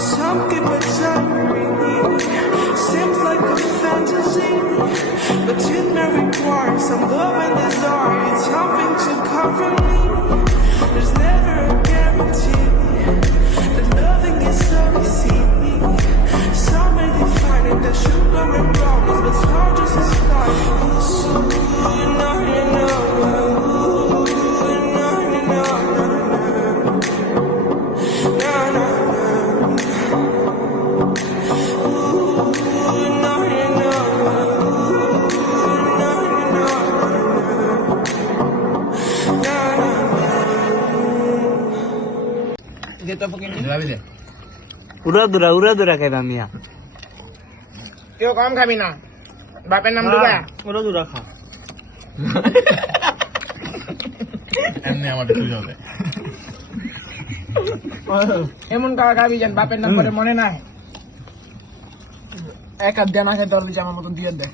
Some people tell me seems like a fantasy, but it may require some love and desire. It's something to cover me. There's never a guarantee that loving is so easy. Some may define it as sugar and brownies, but it's hard just to start. So you know, you know. উড়া দুরা খাইবা মিয়া কেউ কম খাবি না বাপের নাম দুরা উড়া দুরা খা এমনি আমাদের তুই হবে এমন কাকা খাবি যেন বাপের নাম করে মনে নাই এক হাত দিয়ে না খেতে পারবি আমার মতন দিয়ে দেখ